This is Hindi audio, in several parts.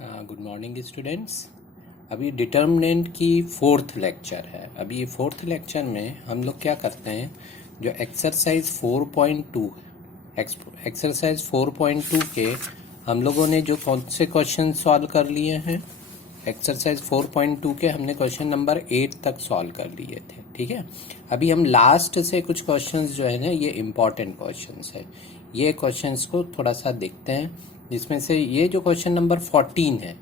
Good morning students. अभी डिटर्मिनेंट की फोर्थ लेक्चर है। अभी ये फोर्थ लेक्चर में हम लोग क्या करते हैं, जो एक्सरसाइज 4.2 एक्सरसाइज 4.2 के हम लोगों ने जो कौन से क्वेश्चन सॉल्व कर लिए हैं, एक्सरसाइज 4.2 के हमने क्वेश्चन नंबर 8 तक सॉल्व कर लिए थे। ठीक है, अभी हम लास्ट से कुछ क्वेश्चंस जो है ना, ये इम्पॉर्टेंट क्वेश्चंस है। ये क्वेश्चंस को थोड़ा सा देखते हैं, जिसमें से ये जो क्वेश्चन नंबर 14 है,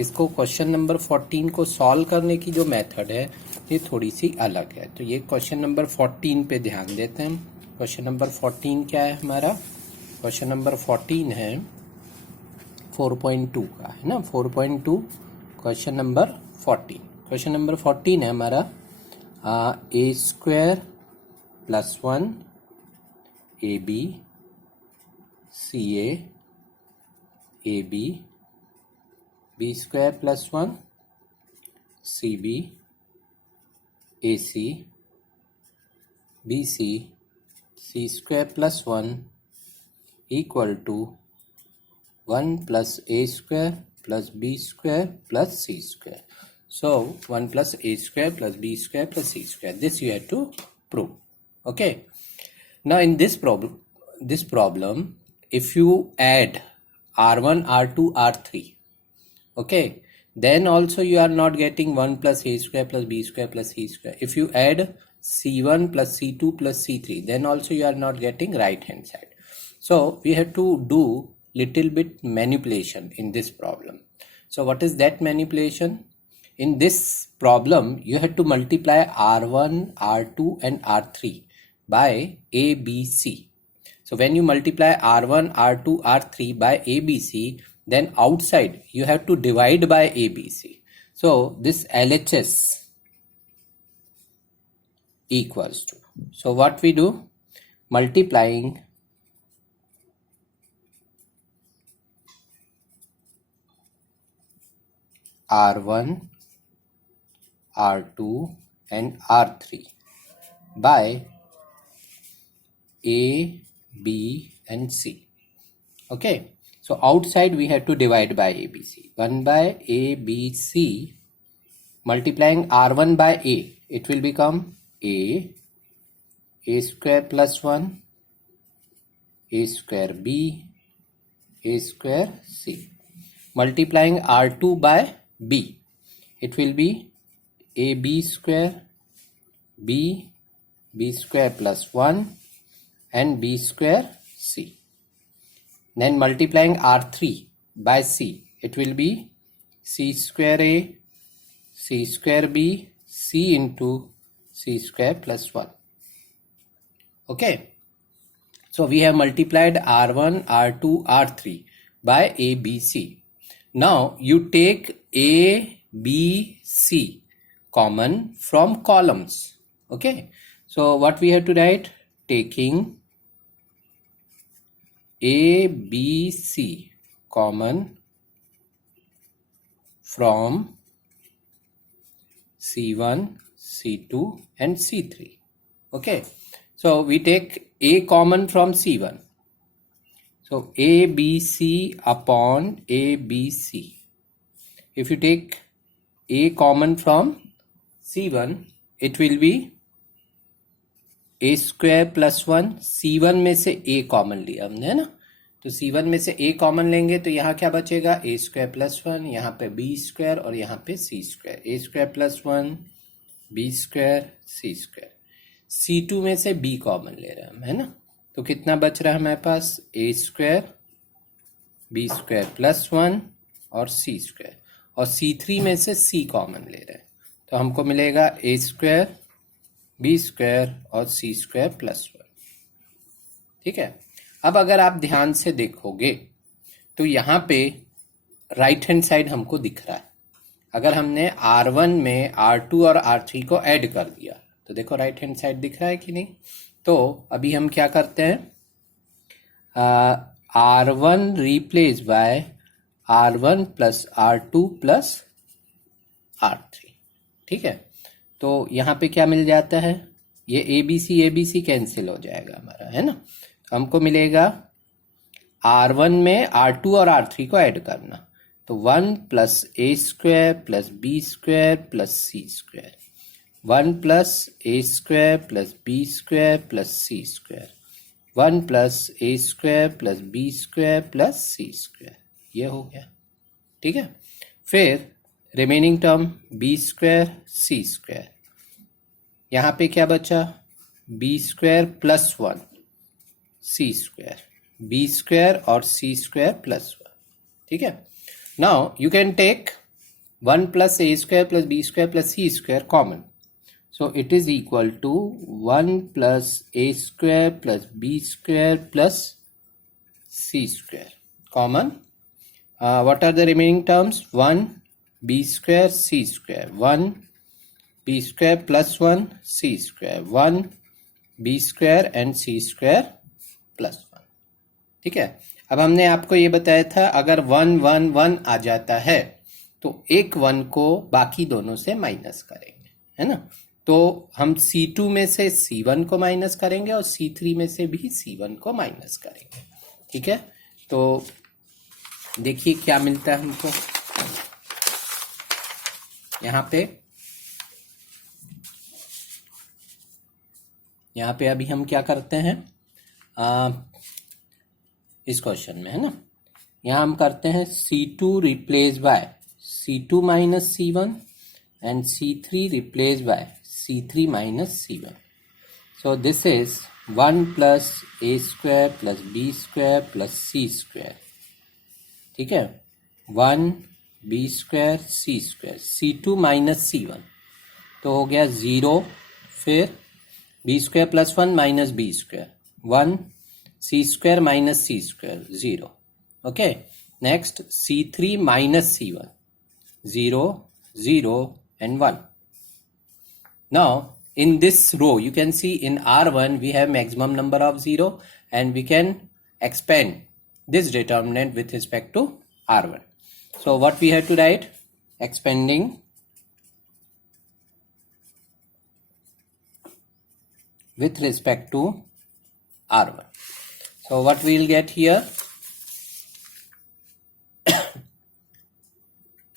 इसको क्वेश्चन नंबर 14 को सॉल्व करने की जो मेथड है ये थोड़ी सी अलग है। तो ये क्वेश्चन नंबर 14 पे ध्यान देते हैं। क्वेश्चन नंबर 14 क्या है हमारा? क्वेश्चन नंबर 14 है 4.2 का, है ना। 4.2 क्वेश्चन नंबर 14। क्वेश्चन नंबर 14 है हमारा a square plus 1 a b c a b b square plus 1 c b a c b c c square plus 1 equal to 1 plus a square plus B square plus C square. So 1 plus a square plus b square plus c square. This you have to prove. Okay. Now in this problem, if you add r1, r2, r3, okay, then also you are not getting 1 plus a square plus b square plus c square. If you add c1 plus c2 plus c3, then also you are not getting right hand side. So we have to do little bit manipulation in this problem. So what is that manipulation? In this problem, you have to multiply r1, r2 and r3 by a, b, c. So when you multiply r1, r2, r3 by a, b, c, then outside you have to divide by a, b, c. So this LHS equals to, so what we do, multiplying r1, r2 and r3 by a, b and c. Okay, so outside we have to divide by a, b, c. 1 by a, b, c, multiplying r1 by a, it will become a square plus 1, a square b, a square c. Multiplying r2 by b, it will be ab square b square plus 1 and b square c. Then multiplying r3 by c, it will be c square a, c square b, c into c square plus 1. Okay, so we have multiplied r1, r2, r3 by a, b, c. Now you take a, b, c common from columns. Okay, so what we have to write, taking a, b, c common from c1, c2 and c3. Okay, so we take a common from c1. So a, b, c upon a, b, c. If you take a common from c1, it will be a square plus 1. c1 में से a कॉमन लिया हमने, है ना, तो c1 में से a कॉमन लेंगे तो यहाँ क्या बचेगा, a स्क्वायर प्लस 1, यहाँ पे b स्क्वायर और यहाँ पे c square. a square plus 1, b square, c square. c2 में से b कॉमन ले रहे हैं हम, है ना, तो कितना बच रहा है हमारे पास, a square, b square plus 1 और c स्क्वायर. और c3 में से c कॉमन ले रहे हैं तो हमको मिलेगा a स्क्वायर, b स्क्वायर और c स्क्वायर प्लस 1. ठीक है, अब अगर आप ध्यान से देखोगे तो यहाँ पे राइट हैंड साइड हमको दिख रहा है. अगर हमने r1 में r2 और r3 को ऐड कर दिया तो देखो राइट हैंड साइड दिख रहा है कि नहीं. तो अभी हम क्या करते हैं, r1 replace by r1 plus r2 plus r3. ठीक है, तो यहाँ पे क्या मिल जाता है, ये ए बी सी कैंसिल हो जाएगा हमारा, है ना. हमको मिलेगा r1 में r2 और r3 को ऐड करना, तो 1 plus a square plus B square plus C square, 1 plus a square plus B square plus C square, 1 plus a square plus B square plus C square, ये हो गया। ठीक है, फिर remaining term b square c square, यहाँ पे क्या बचा, b square plus 1 c square, b square और सी स्क्वायर प्लस 1। ठीक है, now you can take 1 plus a square plus B square plus C square common, so it is equal to 1 plus a square plus b square plus c square common. What are the remaining terms? 1 b square c square, 1 b square plus 1 c square, 1 b square and c square plus 1. ठीक है, अब हमने आपको ये बताया था अगर 1 1 1 आ जाता है तो एक 1 को बाकी दोनों से माइनस करेंगे, है ना। तो हम C2 में से C1 को माइनस करेंगे और C3 में से भी C1 को माइनस करेंगे। ठीक है, तो देखिए क्या मिलता है हमको यहाँ पे अभी हम क्या करते हैं इस क्वेश्चन में, है ना, यहाँ हम करते हैं C2 replace by C2 minus C1 and C3 replaced by C3 minus C1. So this is 1 plus A square plus B square plus C square. ठीक है, 1 B square C square, C2 minus C1 तो हो गया 0, फिर B square plus 1 minus B square 1, C square minus C square 0. Okay, next C3 minus C1 0 0 and 1. Now in this row you can see in R1 we have maximum number of 0 and we can expand this determinant with respect to R1. So what we have to write, expanding with respect to R1. So what we will get here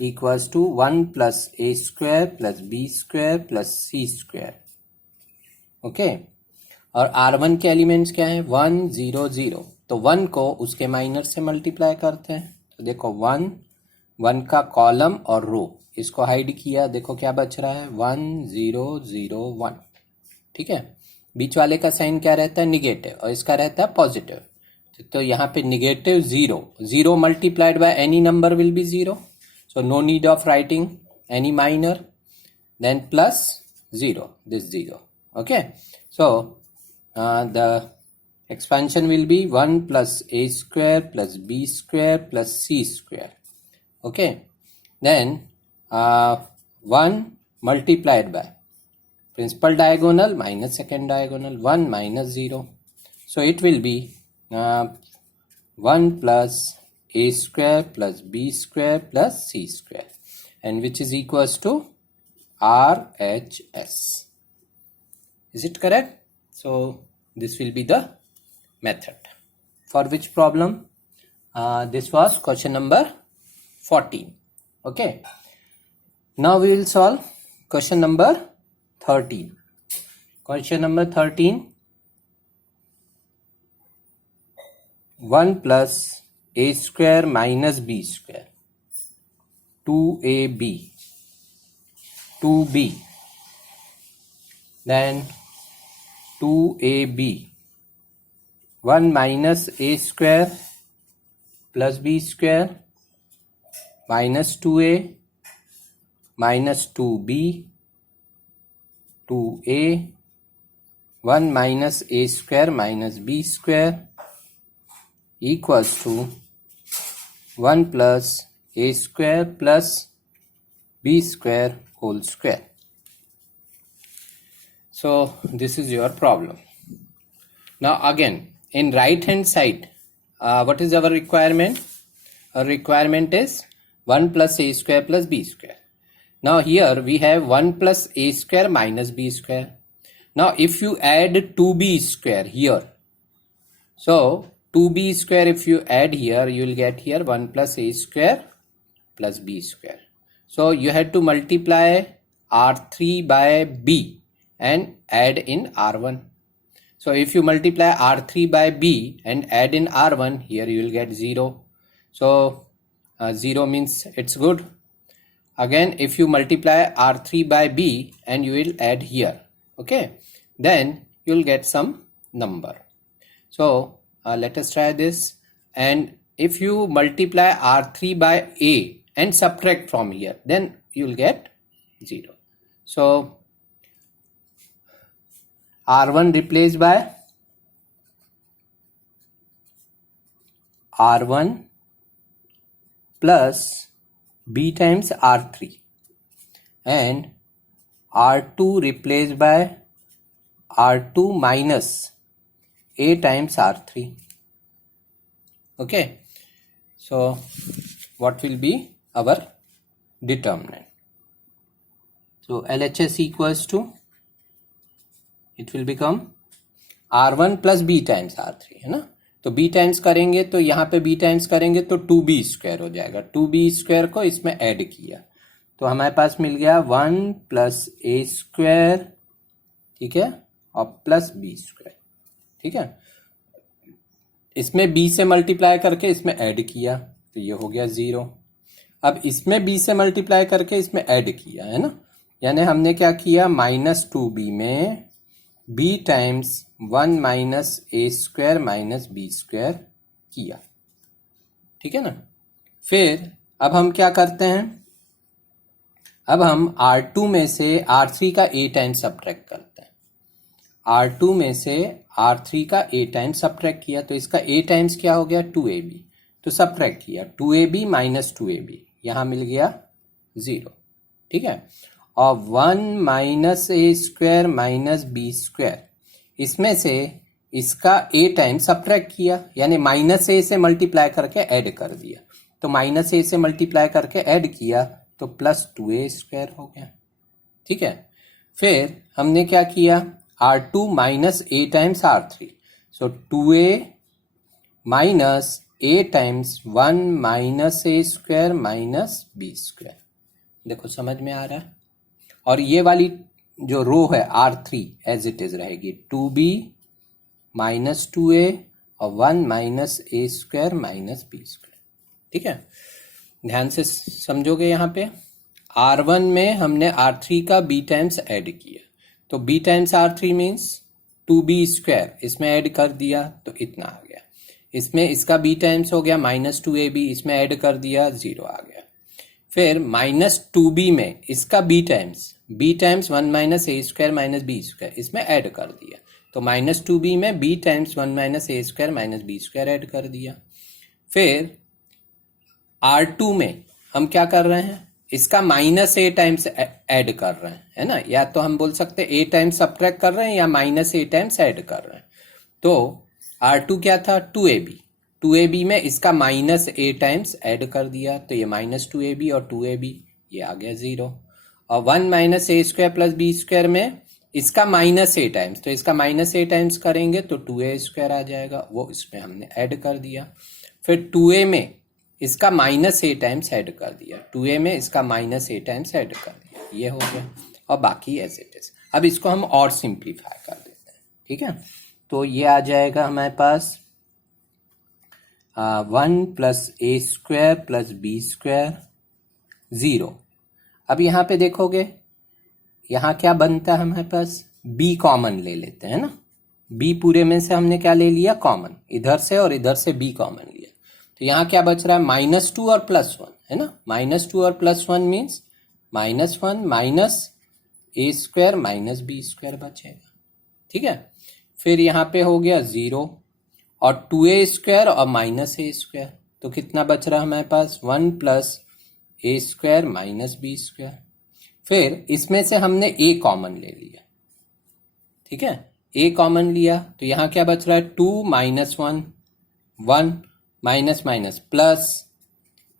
equals to 1 plus a square plus b square plus c square. Okay, और R1 के एलिमेंट्स क्या है, 1 0 0, तो 1 को उसके माइनर से मल्टीप्लाई करते हैं। तो देखो 1 1 का कॉलम और रो इसको हाइड किया, देखो क्या बच रहा है 1 0 0 1। ठीक है, बीच वाले का साइन क्या रहता है, निगेटिव, और इसका रहता है पॉजिटिव। तो यहाँ पे negative 0 0 multiplied by any number will be 0, so no need of writing any minor, then plus 0, this 0. Okay, so the expansion will be 1 plus a square plus b square plus c square. Okay, then 1 multiplied by principal diagonal minus second diagonal, 1 minus 0, so it will be 1 plus a square plus b square plus c square, and which is equals to RHS. Is it correct? So this will be the method. For which problem? This was question number 14. Okay, now we will solve question number 13. Question number 13, 1 plus a square minus b square, 2ab, 2b, then 2ab, 1 minus a square plus b square minus 2a minus 2b, 2a, 1 minus a square minus b square equals to 1 plus a square plus b square whole square. So this is your problem. Now again in right hand side, what is our requirement? Our requirement is 1 plus a square plus b square. Now here we have 1 plus a square minus b square. Now if you add 2b square here, so 2b square if you add here, you will get here 1 plus a square plus b square. So you had to multiply R3 by b and add in R1. So if you multiply R3 by b and add in R1, here you will get 0. So 0 means it's good. Again, if you multiply R3 by b and you will add here, okay, then you will get some number. So let us try this. And if you multiply R3 by a and subtract from here, then you will get 0. So R1 replaced by R1 plus b times R3 and R2 replaced by R2 minus a times R3. Okay, so what will be our determinant? So LHS equals to, it will become R1 plus b times R3 है ना. तो b टाइम्स करेंगे तो यहाँ पे b टाइम्स करेंगे तो 2b स्क्वायर हो जाएगा. 2b स्क्वायर को इसमें ऐड किया तो हमारे पास मिल गया 1 प्लस a स्क्वायर, ठीक है, और प्लस b स्क्वायर, ठीक है. इसमें b से मल्टीप्लाई करके इसमें ऐड किया तो ये हो गया 0. अब इसमें b से मल्टीप्लाई करके इसमें ऐड किया है ना, यानी हमने क्या किया, -2b में b टाइम्स 1 माइनस ए स्क्वायर माइनस बी स्क्वायर किया, ठीक है ना. फिर अब हम क्या करते हैं, अब हम R2 में से R3 का a टाइम्स सब्ट्रैक्ट करते हैं. R2 में से R3 का a टाइम्स सब्ट्रैक्ट किया तो इसका a टाइम्स क्या हो गया, 2ab. तो सब्ट्रैक्ट किया 2ab माइनस 2ab, यहां मिल गया 0, ठीक है. और 1 माइनस ए स्क्वायर माइनस बी स्क्वायर, इसमें से इसका a टाइम्स सब्ट्रैक्ट किया, यानी माइनस ए से मल्टीप्लाई करके ऐड कर दिया. तो माइनस ए से मल्टीप्लाई करके ऐड किया तो प्लस 2a स्क्वायर हो गया, ठीक है. फिर हमने क्या किया, R2 minus a times R3, so 2a minus a times 1 minus A square minus B square. देखो समझ में आ रहा है. और ये वाली जो रो है R3 एज इट इज रहेगी 2b माइनस 2a और 1 माइनस ए स्क्वायर माइनस बी स्क्वायर, ठीक है. ध्यान से समझोगे. यहाँ पे R1 में हमने R3 का b टाइम्स ऐड किया तो b times R3 means 2b square, इसमें ऐड कर दिया तो इतना आ गया. इसमें इसका b टाइम्स हो गया माइनस 2ab, इसमें ऐड कर दिया 0 आ गया. फिर माइनस 2b में इसका b टाइम्स 1 माइनस ए स्क्वायर माइनस बी स्क्वायर, इसमें ऐड कर दिया तो माइनस 2b में b टाइम्स 1 माइनस ए square minus B square add कर दिया. फिर R2 में हम क्या कर रहे हैं, इसका माइनस ए टाइम्स ऐड कर रहे हैं, है ना. या तो हम बोल सकते हैं a टाइम्स सब्ट्रैक्ट कर रहे हैं या माइनस ए टाइम्स ऐड कर रहे हैं. तो R2 क्या था, 2ab में इसका माइनस ए टाइम्स ऐड कर दिया तो ये माइनस 2ab और 2ab ये आ गया 0. और 1 माइनस ए स्क्वायर प्लस बी स्क्वायर में इसका माइनस ए टाइम्स, तो इसका माइनस ए टाइम्स करेंगे तो 2a स्क्वायर आ जाएगा, वो इसमें हमने ऐड कर दिया. फिर 2a में इसका माइनस ए टाइम्स ऐड कर दिया, 2a में इसका माइनस ए टाइम्स ऐड कर दिया, ये हो गया. और बाकी एज इट इज. अब इसको हम और सिंप्लीफाई कर देते हैं, ठीक है. तो ये आ जाएगा हमारे पास 1 plus a square plus B square 0. अब यहाँ पे देखोगे यहाँ क्या बनता है हमारे पास, b कॉमन ले लेते हैं ना. b पूरे में से हमने क्या ले लिया, कॉमन, इधर से और इधर से b कॉमन लिया तो यहाँ क्या बच रहा है, -2 और +1, है ना. -2 और +1 मीन्स -1 माइनस ए स्क्वायर माइनस बी स्क्वायर बचेगा, ठीक है. फिर यहाँ पे हो गया 0 और 2a स्क्वायर और माइनस ए स्क्वायर, तो कितना बच रहा है हमारे पास, 1 plus a square minus B square. फिर इसमें से हमने a कॉमन ले लिया, ठीक है. a कॉमन लिया तो यहाँ क्या बच रहा है, 2 minus 1 minus minus plus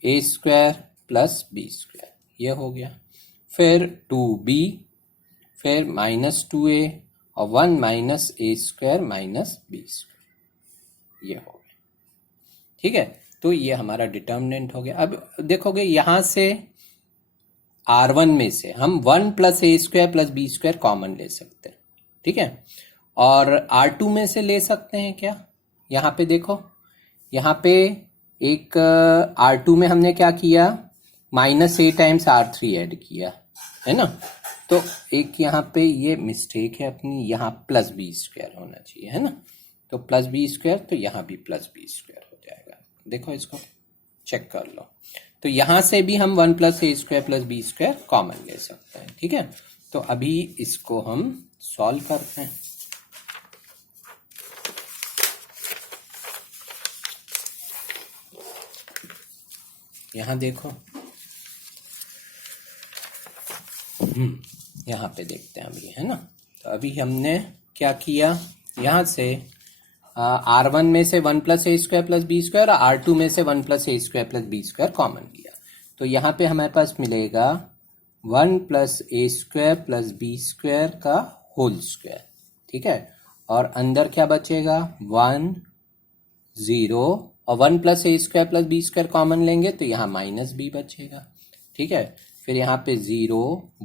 a square plus B square, ये हो गया. फिर 2b, फिर -2a और 1 माइनस ए स्क्वायर माइनस बी स्क्वायर, ये हो गया, ठीक है. तो ये हमारा डिटर्मिनेंट हो गया। अब देखोगे यहाँ से R1 में से हम 1 plus a square plus B square common ले सकते हैं, ठीक है। और R2 में से ले सकते हैं क्या, यहाँ पे देखो, यहाँ पे एक R2 में हमने क्या किया, माइनस ए टाइम्स R3 ऐड किया है ना। तो एक यहाँ पे ये मिस्टेक है अपनी, यहाँ प्लस बी स्क्वायर होना चाहिए है ना। तो प्लस बी स्क्वायर, तो यहाँ भी प्लस बी स्क्वायर हो जाएगा। देखो इसको चेक कर लो। तो यहाँ से भी हम 1 plus a square plus B square common ले सकते हैं, ठीक है। तो अभी इसको हम सॉल्व करते हैं। यहाँ देखो, यहाँ पे देखते हैं अभी, है ना। तो अभी हमने क्या किया, यहाँ से R1 में से 1 plus a square plus B square और R2 में से 1 plus a square plus B square common किया। तो यहाँ पे हमारे पास मिलेगा 1 plus a square plus B square का होल स्क्वायर, ठीक है। और अंदर क्या बचेगा, 1 0, और 1 plus a square plus B square common लेंगे तो यहाँ माइनस बी बचेगा, ठीक है। फिर यहाँ पे 0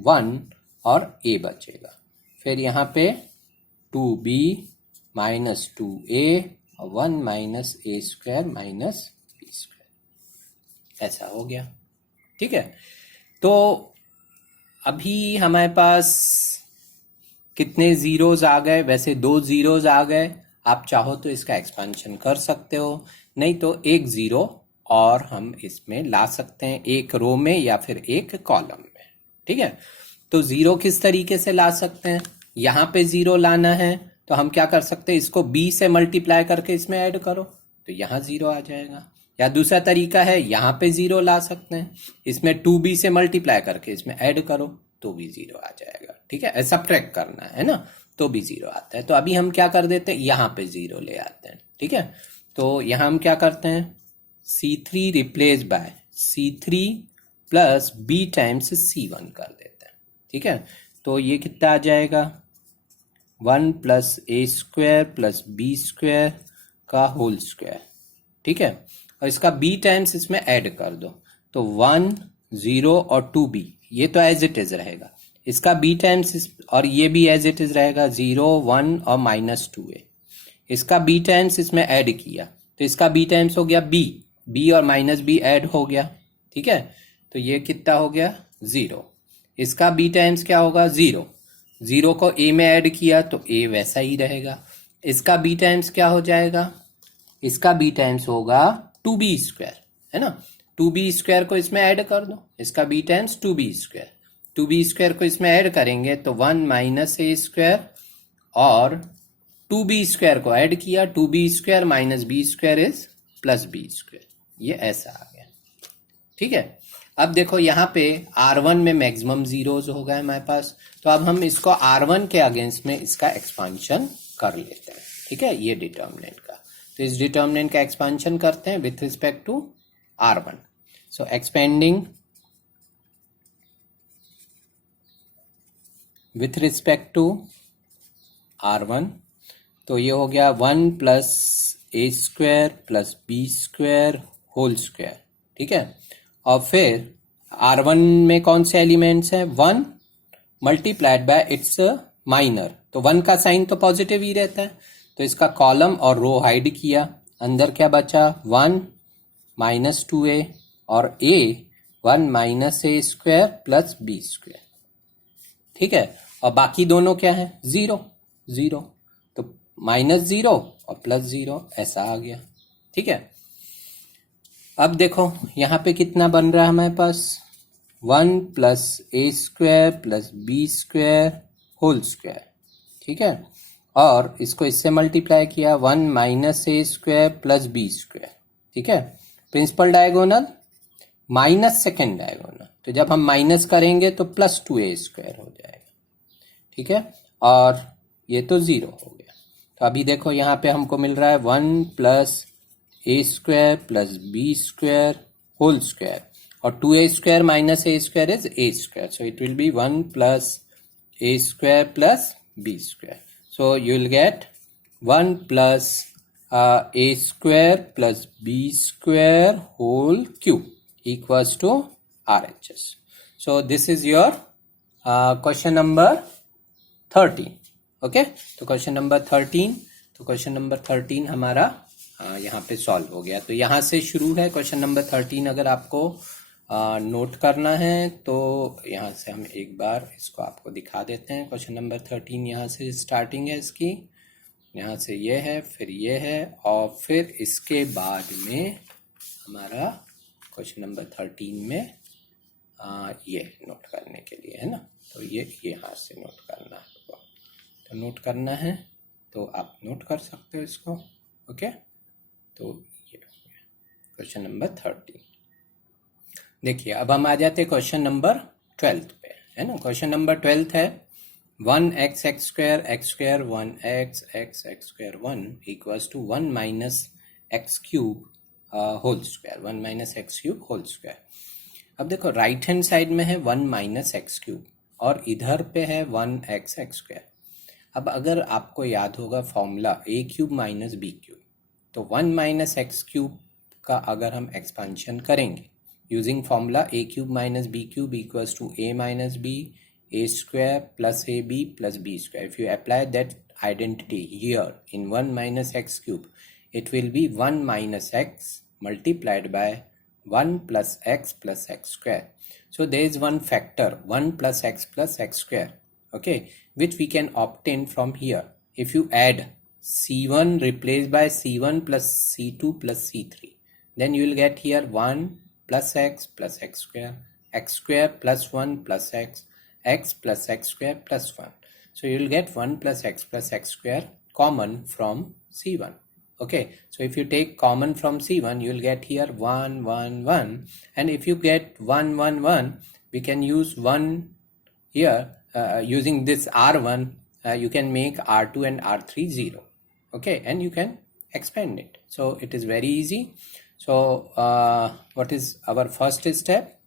1 और a बचेगा। फिर यहाँ पे 2b माइनस 2a और 1 माइनस ए स्क्वायर माइनस बी स्क्वायर, ऐसा हो गया, ठीक है। तो अभी हमारे पास कितने जीरोज आ गए, वैसे 2 जीरोज आ गए। आप चाहो तो इसका एक्सपेंशन कर सकते हो, नहीं तो एक जीरो और हम इसमें ला सकते हैं, एक रो में या फिर एक कॉलम में, ठीक है। तो जीरो किस तरीके से ला सकते हैं, यहाँ पे जीरो लाना है तो हम क्या कर सकते हैं, इसको b से मल्टीप्लाई करके इसमें ऐड करो तो यहाँ जीरो आ जाएगा। या दूसरा तरीका है, यहाँ पे जीरो ला सकते हैं, इसमें 2b से मल्टीप्लाई करके इसमें ऐड करो तो भी जीरो आ जाएगा, ठीक है। ऐसा ट्रैक करना है ना, तो भी जीरो आता है। तो अभी हम क्या कर देते हैं, यहाँ पे जीरो ले आते हैं, ठीक है। तो यहाँ हम क्या करते हैं, C3 replace by C3 plus b times C1 कर देते हैं, ठीक है। तो ये कितना आ जाएगा, 1 plus a square plus B square का होल स्क्वायर, ठीक है। और इसका b टाइम्स इसमें ऐड कर दो तो 1 0 और 2b, ये तो एज इट इज रहेगा। इसका b टाइम्स और ये भी एज इट इज रहेगा, 0 1 और माइनस 2a। इसका b टाइम्स इसमें ऐड किया तो इसका b टाइम्स हो गया b और माइनस b ऐड हो गया, ठीक है। तो ये कितना हो गया, 0। इसका b टाइम्स क्या होगा, 0 को a में ऐड किया तो a वैसा ही रहेगा। इसका b टाइम्स क्या हो जाएगा, इसका b टाइम्स होगा 2b स्क्वायर, है ना। 2b स्क्वायर को इसमें ऐड कर दो, इसका b times 2b square, 2b square को इसमें ऐड करेंगे तो 1 माइनस ए स्क्वायर और 2b स्क्वायर को ऐड किया, 2b square minus b square is plus b square, ये ऐसा आ गया, ठीक है। अब देखो यहाँ पे R1 में मैक्सिमम जीरोज हो गए हमारे पास, तो अब हम इसको R1 के अगेंस्ट में इसका एक्सपांशन कर लेते हैं, ठीक है, ये डिटर्मिनेंट का। तो इस डिटर्मिनेंट का एक्सपांशन करते हैं with respect to R1। So expanding with respect to R1, तो ये हो गया 1 plus a square plus B square whole square, ठीक है। और फिर R1 में कौन से एलिमेंट्स हैं, 1 मल्टीप्लाइड बाय इट्स माइनर, तो 1 का साइन तो पॉजिटिव ही रहता है। तो इसका कॉलम और रो हाइड किया, अंदर क्या बचा, 1 माइनस 2a और a 1 minus A square plus B square, ठीक है। और बाकी दोनों क्या है, 0 0, तो माइनस 0 और प्लस 0, ऐसा आ गया, ठीक है। अब देखो यहाँ पे कितना बन रहा है हमारे पास, 1 plus a square plus B square whole square, ठीक है। और इसको इससे मल्टीप्लाई किया, 1 माइनस ए स्क्वायर प्लस बी स्क्वायर, ठीक है। Principal diagonal minus second diagonal, तो जब हम माइनस करेंगे तो प्लस 2a स्क्वायर हो जाएगा, ठीक है। और ये तो 0 हो गया। तो अभी देखो यहाँ पे हमको मिल रहा है 1 plus a square plus B square whole square, और 2a square minus A square is a square, so it will be 1 plus a square plus B square. So you will get 1 plus a square plus b square whole cube equals to RHS. So this is your question number 13. Okay, तो क्वेश्चन नंबर 13 हमारा यहाँ पे सॉल्व हो गया. तो यहाँ से शुरू है क्वेश्चन नंबर 13. अगर आपको नोट करना है तो यहाँ से हम एक बार इसको आपको दिखा देते हैं. क्वेश्चन नंबर 13 यहाँ से स्टार्टिंग है इसकी. यहाँ से ये है, फिर ये है, और फिर इसके बाद में हमारा क्वेश्चन नंबर 13 में ये नोट करने के लिए है ना. तो ये यहाँ से नोट करना है. तो नोट करना है तो आप नोट कर सकते हो इसको. ओके, तो ये क्वेश्चन नंबर 13. देखिए अब हम आ जाते हैं क्वेश्चन नंबर 12 पे, है ना. क्वेश्चन नंबर 12 है 1x x square 1x x square 1 equals to 1 minus x cube whole square. 1 minus x cube whole square. अब देखो राइट हैंड साइड में है 1 माइनस एक्स क्यूब और इधर पे है 1x x square. अब अगर आपको याद होगा formula a cube minus b cube, तो 1 माइनस एक्स क्यूब का अगर हम एक्सपेंशन करेंगे using formula a cube minus b cube equals to a minus b a square plus ab plus b square. If you apply that identity here in 1 minus x cube, it will be 1 minus x multiplied by 1 plus x square. So there is one factor 1 plus x square, okay, which we can obtain from here. If you add c1 replaced by c1 plus c2 plus c3, then you will get here 1 plus x square plus 1 plus x plus x square plus 1. So you will get 1 plus x square common from c1. Okay, so if you take common from c1, you will get here 1 1 1, and if you get 1 1 1, we can use 1 here. Using this r1, you can make r2 and r3 0. Okay, and you can expand it. So it is very easy. So what is our first step?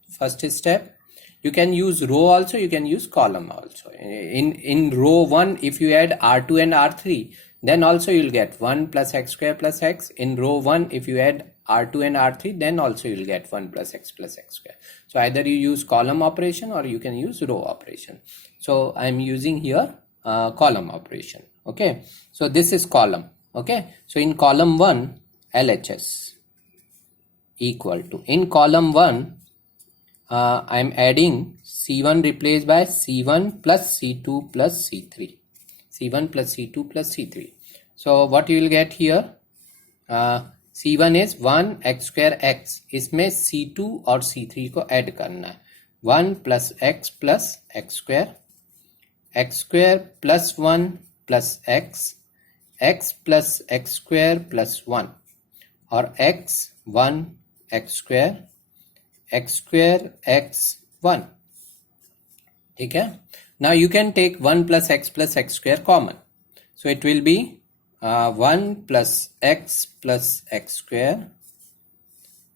You can use row also, you can use column also. In row 1, if you add r2 and r3, then also you will get 1 plus x square plus x. In row 1, if you add r2 and r3, then also you will get 1 plus x square. So either you use column operation or you can use row operation. So I am using here column operation. Okay, so this is column. Okay, so in column 1, LHS equal to, in column 1, I am adding C1 replaced by C1 plus C2 plus C3. C1 plus C2 plus C3. So what you will get here? C1 is 1 x square x. इसमें C2 और C3 को ऐड करना है. 1 plus x square plus 1 plus x plus x square plus 1, और x 1 x square x 1. ठीक है. Now you can take 1 plus x square common. So it will be 1 plus x square,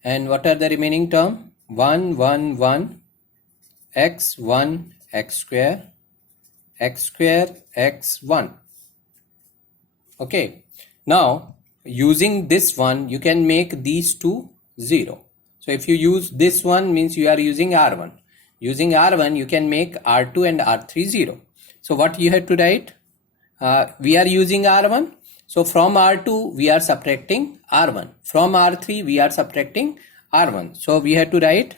and what are the remaining term? 1 1 1 x 1 x square x 1. Okay, now using this one you can make these two 0. So if you use this one, means you are using r1. Using r1 you can make r2 and r3 0. So what you have to write? We are using r1. So from r2 we are subtracting r1. From r3 we are subtracting r1. So we have to write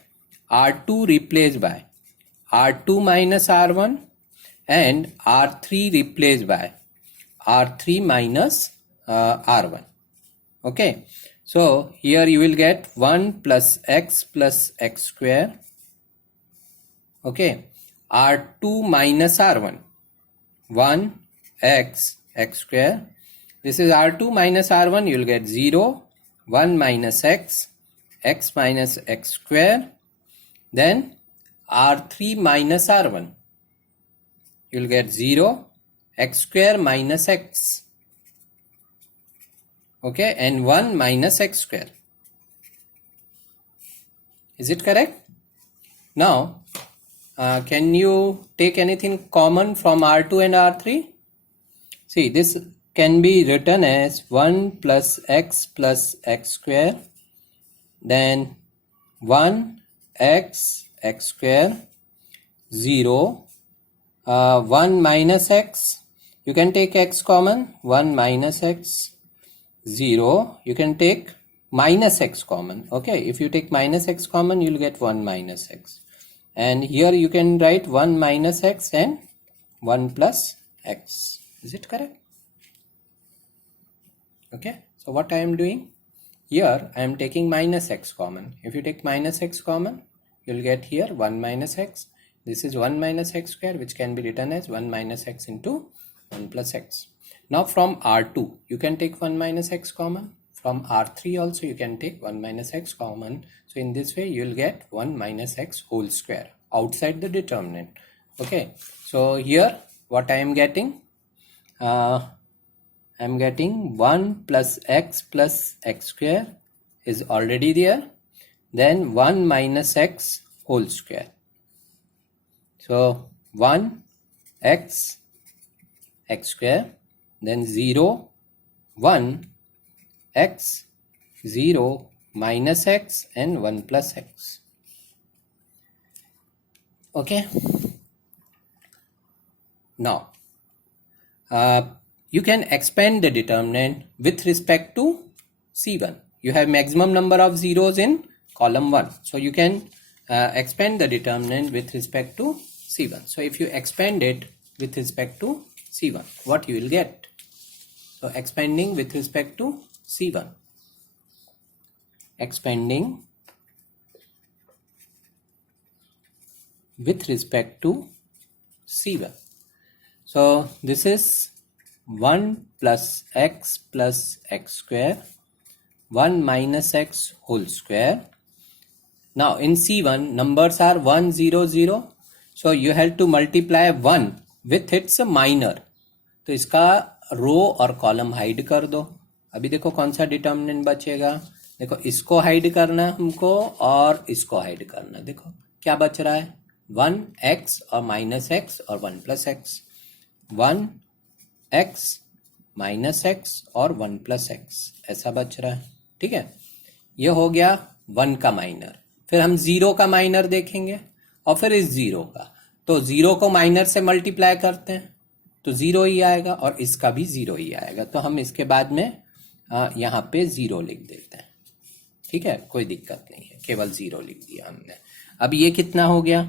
r2 replaced by r2 minus r1 and r3 replaced by r3 minus r1. Okay. So here you will get 1 plus x square. Okay. r2 minus r1. 1 x square. This is r2 minus r1. You will get 0. 1 minus x minus x square. Then r3 minus r1. You will get 0. X square minus x. Okay, and 1 minus x square. Is it correct? Now, can you take anything common from R2 and R3? See, this can be written as 1 plus x square, then 1 x square, 0, 1 minus x, you can take x common, 1 minus x, 0, you can take minus x common. Okay, if you take minus x common, you'll get 1 minus x. And here you can write 1 minus x and 1 plus x. Is it correct? Okay, so what I am doing here, I am taking minus x common. If you take minus x common, you'll get here 1 minus x. This is 1 minus x square, which can be written as 1 minus x into 1 plus x. Now from R2, you can take 1 minus x common. From R3 also you can take 1 minus x common. So in this way you will get 1 minus x whole square outside the determinant. Okay, so here what I am getting? I am getting 1 plus x square is already there. Then 1 minus x whole square. So 1 x square, then 0, 1 x, 0, minus x and 1 plus x. Okay, now you can expand the determinant with respect to C1. You have maximum number of zeros in column 1, so you can expand the determinant with respect to C1. So if you expand it with respect to C1, what you will get? So expanding with respect to C1, expanding with respect to C1. So this is 1 plus x square, 1 minus x whole square. Now in C1 numbers are 1 0 0, so you have to multiply 1 with its minor. तो इसका रो और कॉलम हाइड कर दो. अभी देखो कौन सा डिटर्मिनेंट बचेगा. देखो इसको हाइड करना हमको और इसको हाइड करना. देखो क्या बच रहा है, 1x और माइनस x और 1 plus x, 1x minus x और 1 प्लस x ऐसा बच रहा है. ठीक है, ये हो गया 1 का माइनर. फिर हम 0 का माइनर देखेंगे और फिर इस 0 का. तो 0 को माइनर से मल्टीप्लाई करते हैं तो 0 ही आएगा और इसका भी 0 ही आएगा. तो हम इसके बाद में यहाँ पे 0 लिख देते हैं. ठीक है, कोई दिक्कत नहीं है, केवल 0 लिख दिया हमने. अब ये कितना हो गया,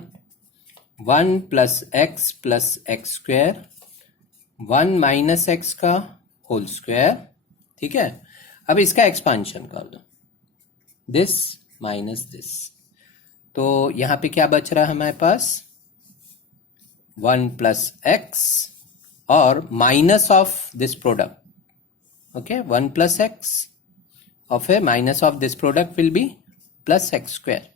1 plus x square, 1 minus x का होल स्क्वायर. ठीक है, अब इसका एक्सपांशन कर दो, दिस माइनस दिस. तो यहाँ पे क्या बच रहा है हमारे पास, 1 प्लस एक्स और minus of this product. Okay, 1 plus x और फिर minus of this product will be plus x square.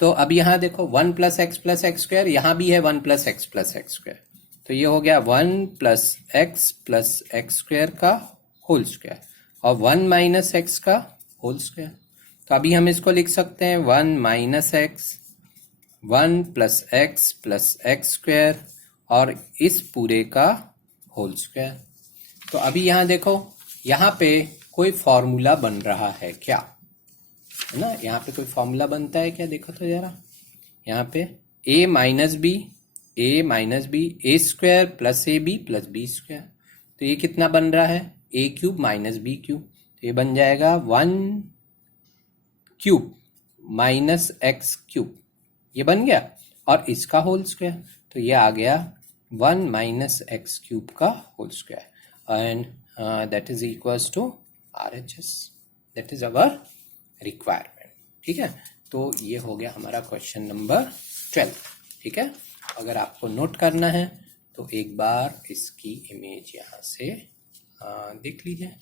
तो अब यहाँ देखो 1 प्लस एक्स स्क्वायर, यहाँ भी है 1 प्लस एक्स स्क्वायर. तो ये हो गया 1 प्लस एक्स स्क्वायर का होल स्क्वायर और 1 माइनस एक्स का होल स्क्वायर. तो अभी हम इसको लिख सकते हैं 1 minus x, 1 plus x square और इस पूरे का होल स्क्वायर. तो अभी यहाँ देखो, यहाँ पे कोई फॉर्मूला बन रहा है क्या, है ना. यहाँ पे कोई फॉर्मूला बनता है क्या, देखो तो जरा. यहाँ पे a minus B A square plus A B plus B square. तो ये कितना बन रहा है, a cube minus B cube. तो ये बन जाएगा 1 क्यूब माइनस एक्स क्यूब, ये बन गया और इसका होल स्क्वायर. तो ये आ गया 1 माइनस एक्स क्यूब का whole square and that is equals to RHS. That is our requirement. ठीक है, तो ये हो गया हमारा क्वेश्चन नंबर 12. ठीक है, अगर आपको नोट करना है तो एक बार इसकी इमेज यहाँ से देख लीजिए.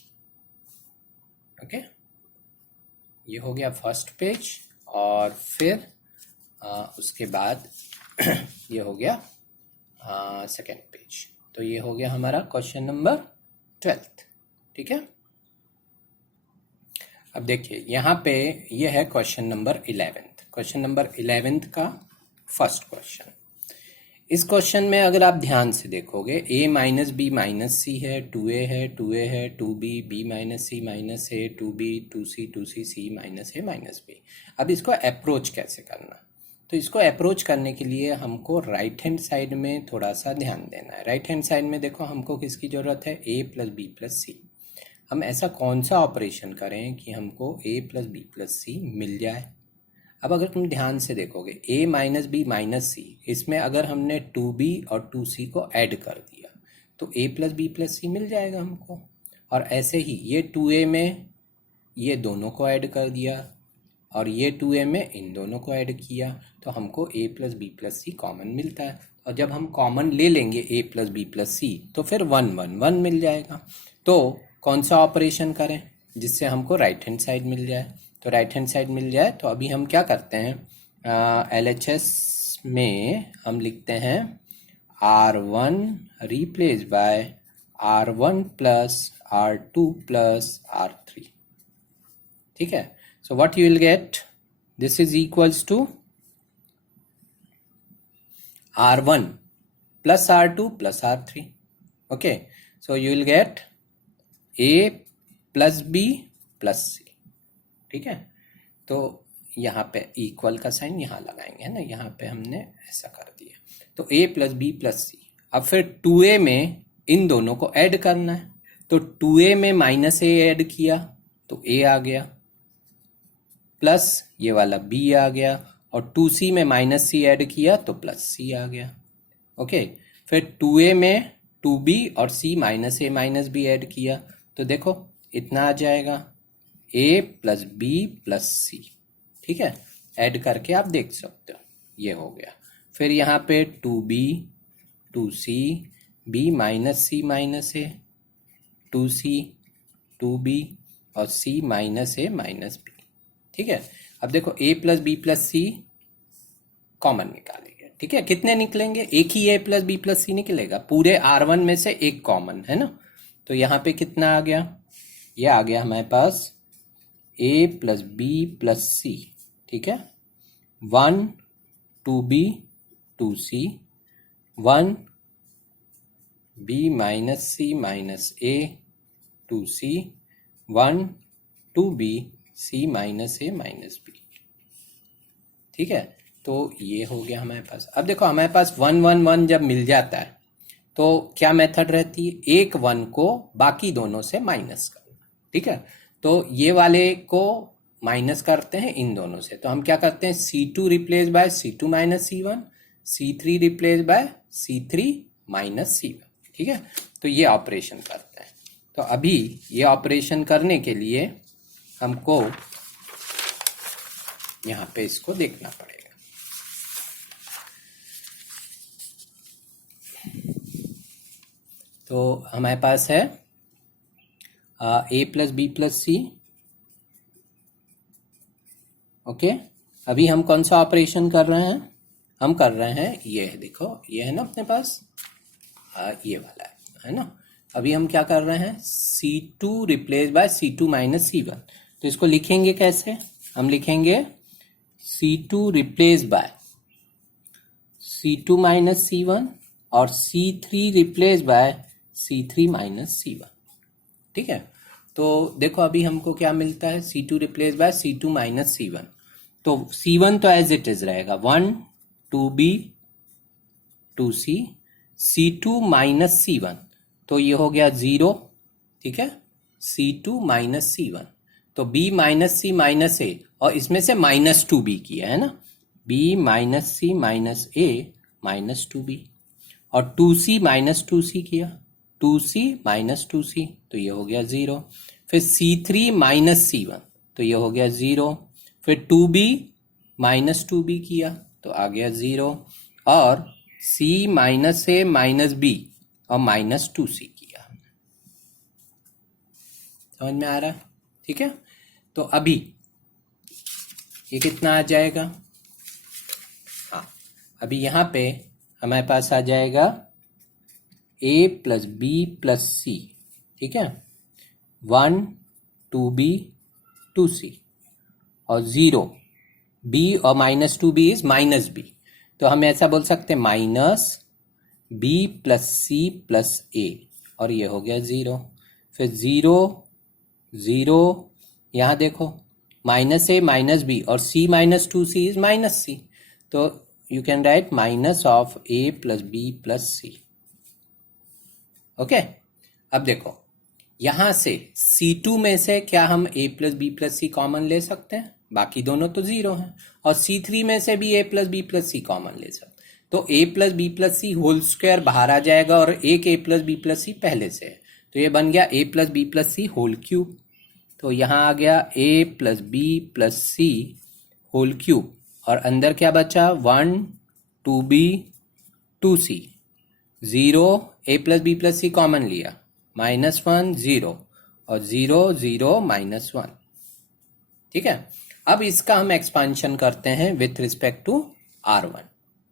ओके, ये हो गया फर्स्ट पेज और फिर उसके बाद ये हो गया सेकेंड पेज. तो ये हो गया हमारा क्वेश्चन नंबर 12. ठीक है, अब देखिए यहाँ पे ये है क्वेश्चन नंबर 11. क्वेश्चन नंबर 11 का फर्स्ट क्वेश्चन. इस क्वेश्चन में अगर आप ध्यान से देखोगे a minus B minus C है, 2a है, 2a है, 2b, b minus C minus A, 2b, 2c, 2c, c minus A minus B. अब इसको अप्रोच कैसे करना? तो इसको अप्रोच करने के लिए हमको राइट हैंड साइड में थोड़ा सा ध्यान देना है। राइट हैंड साइड में देखो हमको किसकी ज़रूरत है? a प्लस बी प्लस सी। हम ऐसा कौन सा ऑपरेशन करें कि हमको a प्लस बी प्लस सी मिल जाए? अब अगर तुम ध्यान से देखोगे a माइनस बी माइनस सी, इसमें अगर हमने 2b और 2c को ऐड कर दिया तो a प्लस बी प्लस सी मिल जाएगा हमको। और ऐसे ही ये 2a में ये दोनों को ऐड कर दिया और ये 2a में इन दोनों को ऐड किया तो हमको a plus B plus C common मिलता है। और जब हम कॉमन ले लेंगे a plus B plus C तो फिर 1 1 1 मिल जाएगा। तो कौन सा ऑपरेशन करें जिससे हमको राइट हैंड साइड मिल जाए? तो राइट हैंड साइड मिल जाए तो अभी हम क्या करते हैं, LHS में हम लिखते हैं R1 replace by R1 plus R2 plus R3। ठीक है, so what you will get, this is equals to R1 plus R2 plus R3। Okay, so you will get A plus B plus C। ठीक है, तो यहाँ पे इक्वल का साइन यहाँ लगाएंगे, है ना, यहाँ पे हमने ऐसा कर दिया। तो a प्लस बी प्लस सी। अब फिर 2a में इन दोनों को ऐड करना है तो 2a में माइनस a ऐड किया तो a आ गया, प्लस ये वाला b आ गया, और 2c में माइनस c ऐड किया तो प्लस c आ गया। ओके, फिर 2a में 2b और c minus a minus b add किया तो देखो इतना आ जाएगा a प्लस बी प्लस सी। ठीक है, ऐड करके आप देख सकते हो ये हो गया। फिर यहाँ पे 2b 2c b minus C minus A, 2c 2b और c minus A minus B. ठीक है, अब देखो a plus B plus C common निकालेंगे। ठीक है, कितने निकलेंगे? एक ही a plus B plus C निकलेगा, पूरे R1 में से एक कॉमन, है ना। तो यहाँ पे कितना आ गया? ये आ गया हमारे पास a प्लस बी प्लस सी। ठीक है, 1 2b 2c 1 b minus C minus A 2c 1 2b c minus A minus B. ठीक है, तो ये हो गया हमारे पास। अब देखो हमारे पास 1 1 1 जब मिल जाता है तो क्या मेथड रहती है? एक 1 को बाकी दोनों से माइनस करना। ठीक है, तो ये वाले को माइनस करते हैं इन दोनों से, तो हम क्या करते हैं, C2 replace by C2 minus C1, C3 replace by C3 minus C1। ठीक है, तो ये ऑपरेशन करते हैं। तो अभी ये ऑपरेशन करने के लिए हमको यहाँ पे इसको देखना पड़ेगा। तो हमारे पास है a plus B plus C. Okay, अभी हम कौन सा ऑपरेशन कर रहे हैं? हम कर रहे हैं ये, देखो ये है ना अपने पास, ये वाला है ना। अभी हम क्या कर रहे हैं, C2 replace by C2 minus C1। तो इसको लिखेंगे कैसे? हम लिखेंगे C2 replace by C2 minus C1 और C3 replace by C3 minus C1। ठीक है, तो देखो अभी हमको क्या मिलता है, C2 replace by C2 minus C1। तो C1 तो एज इट इज रहेगा 1 2b 2c, C2 minus C1 तो ये हो गया 0। ठीक है, C2 माइनस C1 तो b minus c minus a, और इसमें से माइनस 2b किया है ना, b minus c minus a minus 2b, और 2c माइनस 2c किया, 2c माइनस 2c तो ये हो गया 0। फिर C3 माइनस C1 तो ये हो गया 0। फिर 2b माइनस 2b किया तो आ गया 0, और c minus a minus b और माइनस 2c किया। समझ में आ रहा है? ठीक है, तो अभी ये कितना आ जाएगा? हाँ, अभी यहाँ पे हमारे पास आ जाएगा a प्लस बी प्लस सी। ठीक है, 1 2b 2c और 0 b और minus 2b is minus b, तो हम ऐसा बोल सकते हैं minus B plus C plus A, और ये हो गया 0। फिर 0 0, यहाँ देखो माइनस ए माइनस बी और c minus 2c is minus C, तो you can write minus of A plus B plus C. Okay, अब देखो यहां से C2 में से क्या हम a plus B plus C common ले सकते हैं? बाकी दोनों तो 0 हैं। और C3 में से भी a plus B plus C common ले सकते हैं, तो a plus B plus C whole square बाहर आ जाएगा और एक a plus B plus C पहले से है, तो ये बन गया a plus B plus C whole cube. तो यहाँ आ गया a plus B plus C whole cube, और अंदर क्या बचा? 1 2b 2c, 0 a plus B plus C common लिया, -1 0 और 0 0 -1। ठीक है, अब इसका हम एक्सपांशन करते हैं विथ रिस्पेक्ट टू R1।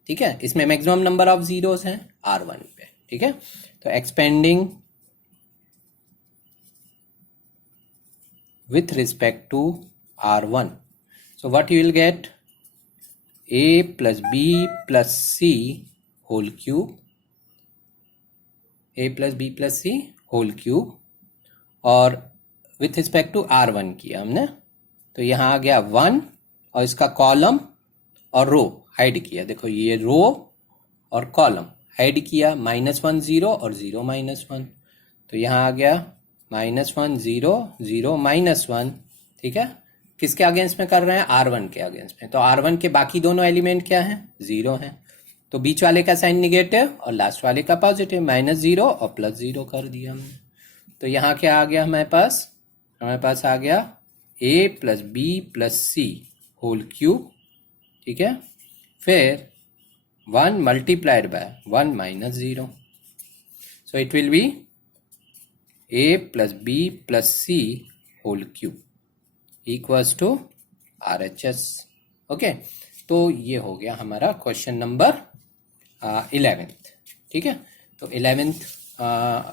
ठीक है, इसमें मैक्सिमम नंबर ऑफ जीरोस हैं R1 पे। ठीक है, तो expanding with respect to R1. So what you will get? A plus B plus C whole cube, A plus B plus C whole cube, और with respect to R1 किया हमने, तो यहाँ आ गया 1 और इसका कॉलम और रो हाइड किया। देखो ये रो और कॉलम हाइड किया, -1 0 और 0 -1, तो यहाँ आ गया -1 0 0 -1। ठीक है, किसके अगेंस्ट में कर रहे हैं? R1 के अगेंस्ट में। तो R1 के बाकी दोनों एलिमेंट क्या हैं? 0 हैं, तो बीच वाले का साइन निगेटिव और लास्ट वाले का पॉजिटिव, -0 और +0 कर दिया हमने। तो यहाँ क्या आ गया हमारे पास? हमारे पास आ गया a plus B plus C whole cube. ठीक है, फिर 1 multiplied by 1 -0, so it will be a plus B plus C whole cube equals to RHS। Okay, तो ये हो गया हमारा क्वेश्चन नंबर 11th। ठीक है, तो 11th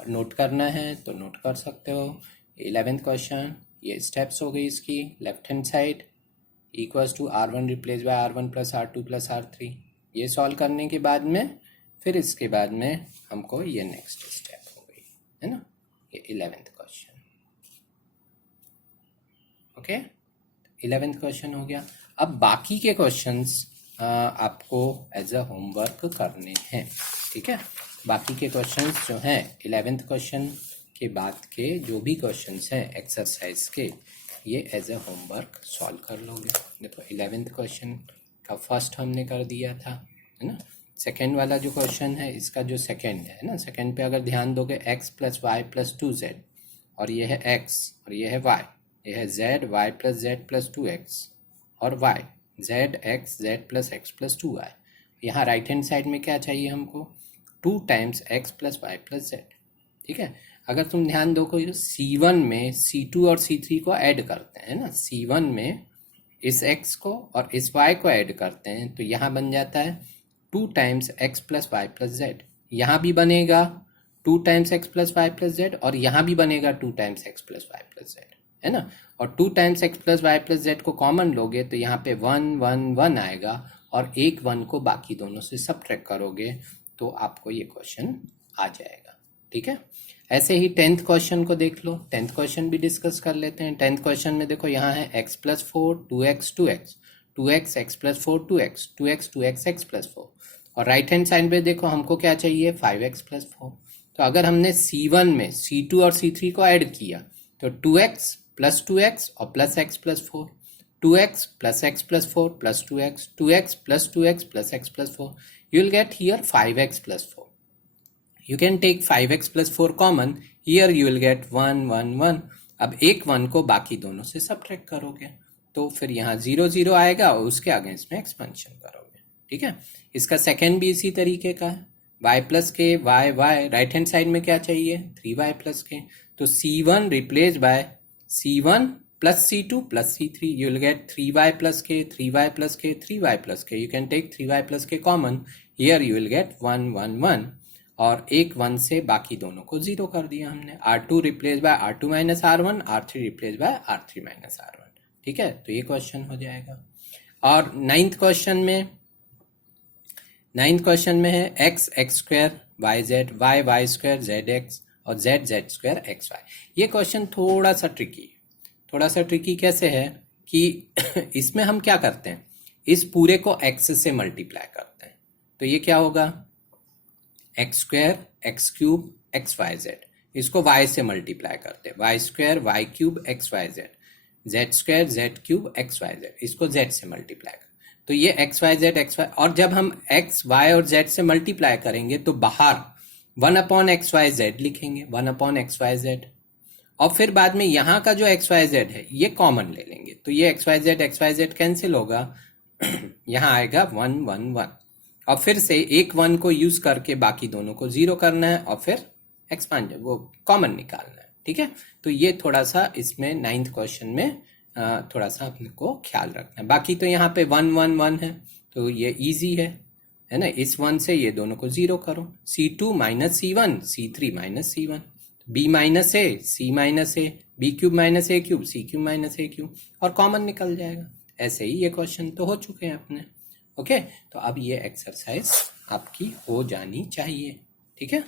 नोट करना है तो नोट कर सकते हो। 11th क्वेश्चन, ये स्टेप्स हो गई इसकी। Left hand side equals to R1 replace by R1 plus R2 plus R3। ये सॉल्व करने के बाद में फिर इसके बाद में हमको ये नेक्स्ट स्टेप हो गई है ना, ये 11th question. Okay, 11th question हो गया। अब बाकी के क्वेश्चंस आपको एज अ होमवर्क करने हैं। ठीक है, बाकी के क्वेश्चंस जो हैं 11th क्वेश्चन के बाद के जो भी क्वेश्चंस हैं एक्सरसाइज के, ये एज अ होमवर्क सॉल्व कर लोगे। देखो 11th क्वेश्चन का फर्स्ट हमने कर दिया था, है ना। सेकेंड वाला जो क्वेश्चन है इसका जो सेकेंड है ना, सेकेंड पे अगर ध्यान दोगे x plus Y plus 2z, और ये है x और ये है y, ये है z y plus z plus 2x और y z x z plus x plus 2y। यहाँ राइट हैंड साइड में क्या चाहिए हमको? 2 times x plus Y plus z। ठीक है, अगर तुम ध्यान दो को C1 में C2 और C3 को ऐड करते हैं ना, C1 में इस x को और इस y को ऐड करते हैं, तो यहाँ बन जाता है 2 times x plus Y plus Z. यहाँ भी बनेगा 2 times x plus Y plus Z और यहाँ भी बनेगा 2 times x plus Y plus Z, है ना। और 2 times x plus Y plus Z को कॉमन लोगे तो यहाँ पे 1 1 1 आएगा और एक 1 को बाकी दोनों से सबट्रैक्ट करोगे तो आपको ये क्वेश्चन आ जाएगा। ठीक है, ऐसे ही 10th क्वेश्चन को देख लो। 10th क्वेश्चन भी डिस्कस कर लेते हैं। 10th क्वेश्चन में देखो यहाँ है x plus 4 2x 2x 2x x plus 4 2x 2x 2x x plus 4, और राइट हैंड साइड पे देखो हमको क्या चाहिए 5x प्लस 4। तो अगर हमने C1 में C2 और C3 को ऐड किया तो 2x प्लस 2x और plus x plus 4, 2x plus x plus 4 plus 2x 2x plus 2x plus x plus 4, you will get here 5x plus 4. You can take 5x plus 4 common, here you will get 1 1 1। अब एक 1 को बाकी दोनों से सबट्रैक्ट करोगे तो फिर यहाँ 0 0 आएगा और उसके अगेंस्ट में एक्सपेंशन करोगे। ठीक है, इसका सेकेंड भी इसी तरीके का है। y प्लस के y y, right hand side में क्या चाहिए 3y प्लस के, तो C1 replace by C1 plus C2 plus C3, you will get 3y plus k 3y plus k 3y plus k, you can take 3y plus k common, here you will get 1 1 1 और एक 1 से बाकी दोनों को 0 कर दिया हमने। R2 replace by R2 minus R1, R3 replace by R3 minus R1। ठीक है, तो ये क्वेश्चन हो जाएगा। और 9th क्वेश्चन में है x x square Y Z, Y Y square Z X और Z Z square X Y. ये क्वेश्चन थोड़ा सा ट्रिकी है। थोड़ा सा ट्रिकी कैसे है कि इसमें हम क्या करते हैं, इस पूरे को एक्स से मल्टीप्लाई करते हैं। तो ये क्या होगा, X square X cube X Y Z, इसको वाई से मल्टीप्लाई करते हैं, Y square Y cube X Y Z, Z square Z cube X Y Z, इसको जेड से मल्टीप्लाई कर। तो ये X Y Z X Y, और जब हम एक्स वाई और जेड से मल्टीप्लाई करेंगे तो बाहर 1/xyz लिखेंगे, 1/xyz, और फिर बाद में यहाँ का जो xyz है ये कॉमन ले लेंगे। तो ये xyz कैंसिल होगा, यहाँ आएगा 1 1 1, और फिर से एक 1 को यूज करके बाकी दोनों को 0 करना है और फिर एक्सपांड वो कॉमन निकालना है। ठीक है, तो ये थोड़ा सा इसमें 9th क्वेश्चन में थोड़ा सा अपने को ख्याल रखना है। बाकी तो यहाँ पे 1 1 1 है, तो ये इजी है ना। इस 1 से ये दोनों को 0 करो, C2 minus C1, C3 minus C1, B minus A C minus A, B cube minus A cube C cube minus A cube, और कॉमन निकल जाएगा। ऐसे ही ये क्वेश्चन तो हो चुके हैं अपने। ओके, तो अब ये एक्सरसाइज आपकी हो जानी चाहिए। ठीक है।